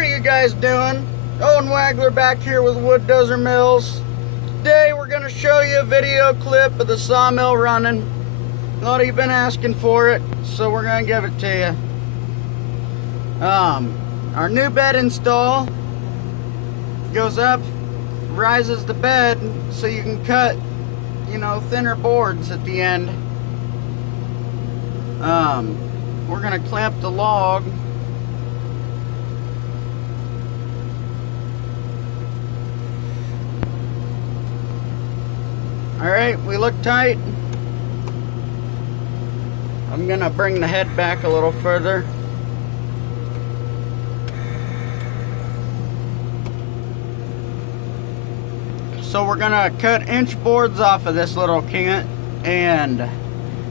are you guys doing? Owen Wagler back here with Wood Dozer Mills. Today we're going to show you a video clip of the sawmill running. A lot of you been asking for it, so we're going to give it to you. Our new bed install goes up, rises the bed so you can cut, thinner boards at the end. We're going to clamp the log. Alright, we look tight. I'm going to bring the head back a little further. So we're going to cut inch boards off of this little cant and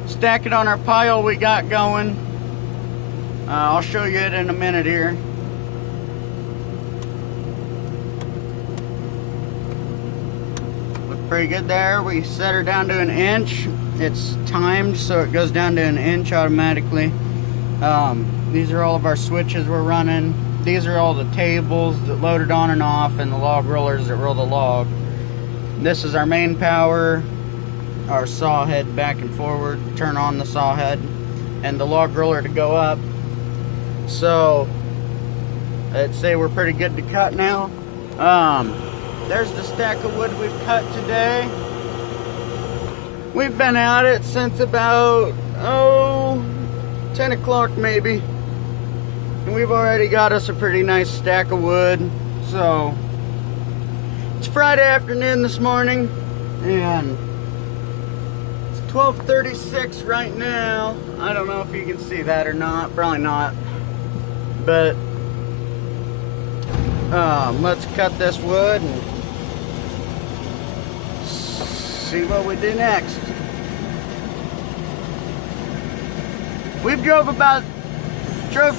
stack it on our pile we got going. I'll show you it in a minute here. Pretty good there. We set her down to an inch. It's timed so it goes down to an inch automatically. These are all of our switches we're running. These are all the tables that load it on and off, and the log rollers that roll the log. This is our main power, our saw head back and forward, turn on the saw head, and the log roller to go up. So I'd say we're pretty good to cut now. There's the stack of wood we've cut today. We've been at it since about 10 o'clock maybe, and we've already got us a pretty nice stack of wood. So it's Friday afternoon this morning, and it's 12:36 right now. I don't know if you can see that or not, probably not, but let's cut this wood and see what we do next. We drove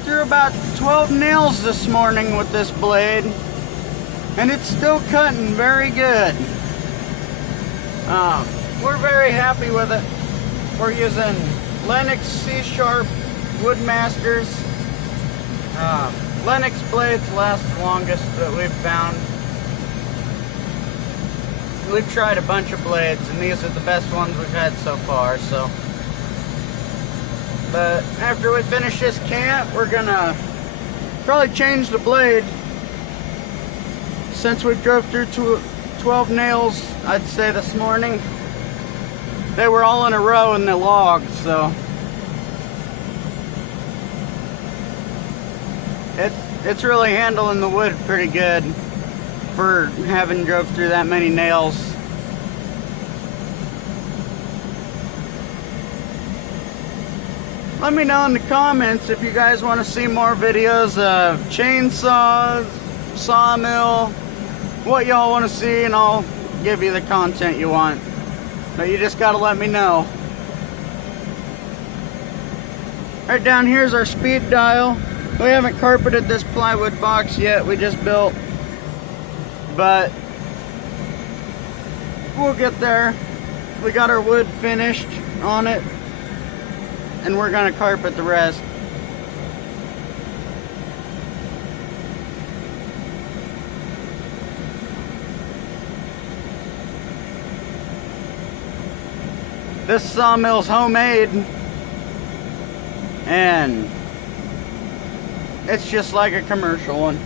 through about 12 nails this morning with this blade, and it's still cutting very good. We're very happy with it. We're using Lennox C-sharp Woodmasters. Lennox blades last the longest that we've found. We've tried a bunch of blades, and these are the best ones we've had so far. But after we finish this cant, we're gonna probably change the blade. Since we drove through 12 nails, I'd say this morning, they were all in a row in the log, so it's really handling the wood pretty good for having drove through that many nails. Let me know in the comments if you guys want to see more videos of chainsaws, sawmill, what y'all want to see, and I'll give you the content you want. But you just gotta let me know. Right down here is our speed dial. We haven't carpeted this plywood box yet, we just built. But we'll get there. We got our wood finished on it, and we're gonna carpet the rest. This sawmill's homemade, and it's just like a commercial one.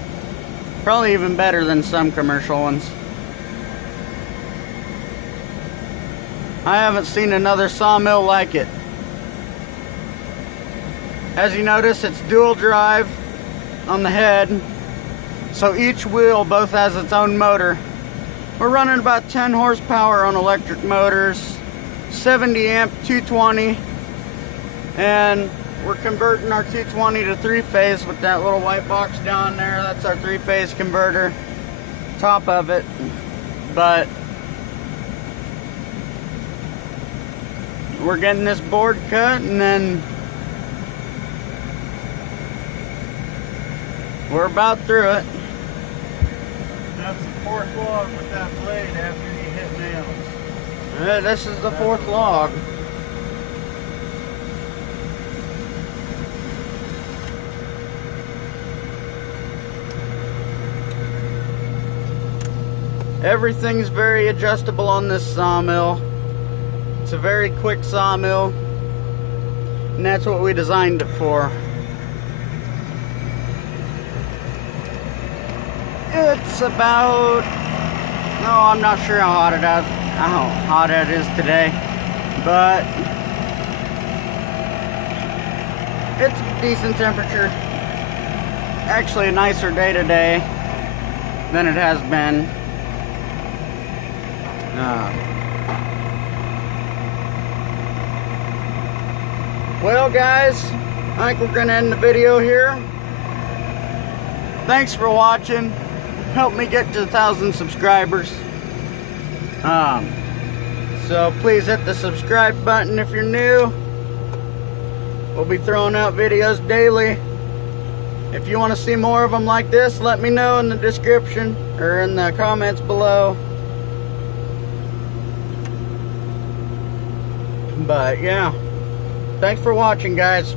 Probably even better than some commercial ones. I haven't seen another sawmill like it. As you notice, it's dual drive on the head, so each wheel both has its own motor. We're running about 10 horsepower on electric motors, 70 amp 220, and we're converting our 220 to 3-phase with that little white box down there. That's our 3-phase converter, top of it. But we're getting this board cut, and then we're about through it. That's the fourth log with that blade after you hit nails. This is the fourth log. Everything's very adjustable on this sawmill. It's a very quick sawmill, and that's what we designed it for. It's about, no, I'm not sure how hot it is today, but it's a decent temperature. Actually a nicer day today than it has been. Well guys, I think we're gonna end the video here. Thanks for watching. Help me get to 1,000 subscribers. So please hit the subscribe button if you're new. We'll be throwing out videos daily. If you want to see more of them like this, let me know in the description or in the comments below. But yeah, thanks for watching, guys.